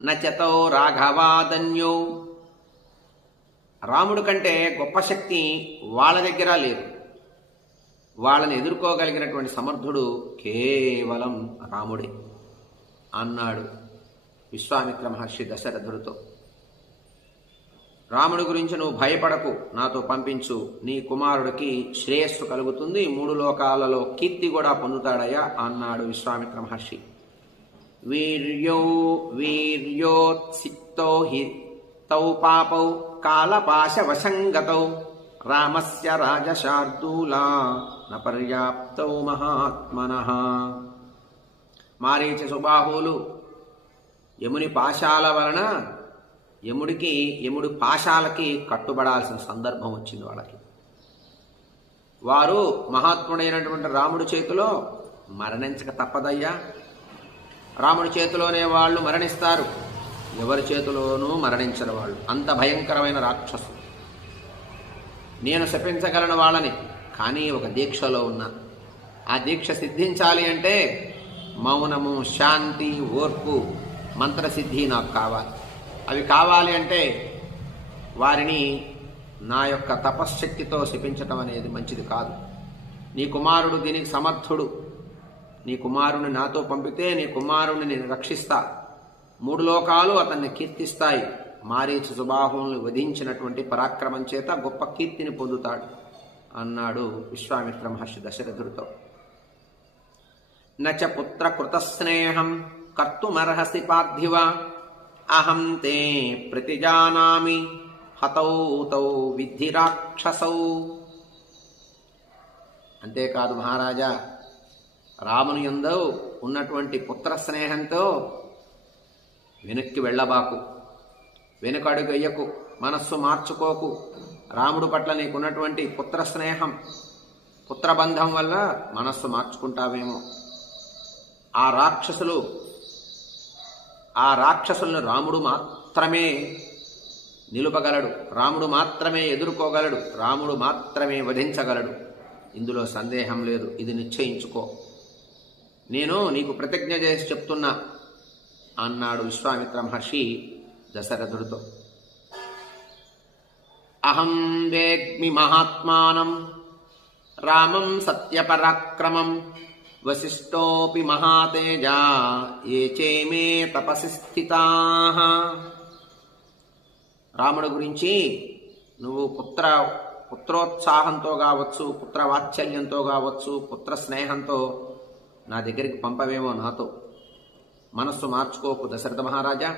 నచతో రాఘవాదన్యో. రాముడు కంటే గొప్ప శక్తి వాళ్ళ దగ్గర లేదు. వాళ్ళని ఎదుర్కోగలిగినటువంటి సమర్థుడు కేవలం రాముడే అన్నాడు విశ్వామిత్ర మహర్షి దశరథుడితో. రాముడి గురించి నువ్వు భయపడకు, నాతో పంపించు, నీ కుమారుడికి శ్రేయస్సు కలుగుతుంది, 3 లోకాలలో కీర్తి కూడా పొందుతాడయ్యా అన్నాడు విశ్వామిత్ర మహర్షి. వీర్యోత్సిక్తో హి తౌ పాపౌ కాలపాశవశంగతౌ రామస్య రాజశార్దూలా న పర్యాప్తౌ మహాత్మనః. మారీచ సుబాహువులు యముని పాశాల వలన యముడి పాశాలకి కట్టుబడాల్సిన సందర్భం వచ్చింది వాళ్ళకి. వారు మహాత్ముడైనటువంటి రాముడి చేతిలో మరణించక తప్పదయ్యా. రాముడి చేతిలోనే వాళ్ళు మరణిస్తారు, ఎవరి చేతిలోనూ మరణించరు వాళ్ళు. అంత భయంకరమైన రాక్షసు. నేను శపించగలను వాళ్ళని, కానీ ఒక దీక్షలో ఉన్నా. ఆ దీక్ష సిద్ధించాలి అంటే మౌనము, శాంతి, ఓర్పు, మంత్రసిద్ధి నాకు కావాలి. అవి కావాలి అంటే వారిని నా యొక్క తపశ్శక్తితో శపించటం అనేది మంచిది కాదు. నీ కుమారుడు దీనికి సమర్థుడు. నీ కుమారుని నాతో పంపితే నీ కుమారుని నేను రక్షిస్తా, 3 లోకాలు అతన్ని కీర్తిస్తాయి. మారీచ సుబాహువులను వధించినటువంటి పరాక్రమం చేత గొప్ప కీర్తిని పొందుతాడు అన్నాడు విశ్వామిత్ర మహర్షి దశరథుడితో. నచ పుత్ర కృతస్నేహం కర్తుమర్హసి పార్థివ అహం తే ప్రతిజానామి హతౌ తౌ విద్ధి రాక్షసౌ. అంతేకాదు మహారాజా, రాముని యందు ఉన్నటువంటి పుత్ర స్నేహంతో వెనక్కి వెళ్ళబాకు, వెనుకడుగు వెయ్యకు, మనస్సు మార్చుకోకు. రాముడు పట్ల నీకున్నటువంటి పుత్ర స్నేహం, పుత్రబంధం వల్ల మనస్సు మార్చుకుంటావేమో. ఆ రాక్షసులను రాముడు మాత్రమే నిలుపగలడు, రాముడు మాత్రమే ఎదుర్కోగలడు, రాముడు మాత్రమే వధించగలడు. ఇందులో సందేహం లేదు. ఇది నిశ్చయించుకో. నేను నీకు ప్రతిజ్ఞ చేసి చెప్తున్నా అన్నాడు విశ్వామిత్ర మహర్షి దశరథుడితో. అహం వేగ్మి మహాత్మానం రామం సత్యపరాక్రమం వశిష్ఠోపి మహాతేజా ఏ చేమే తపసి స్థితాః. రాముడి గురించి నువ్వు పుత్రోత్సాహంతో కావచ్చు, పుత్రవాత్సల్యంతో కావచ్చు, పుత్ర స్నేహంతో నా దగ్గరికి పంపవేమో నాతో. మనస్సు మార్చుకోకు దశరథ మహారాజా.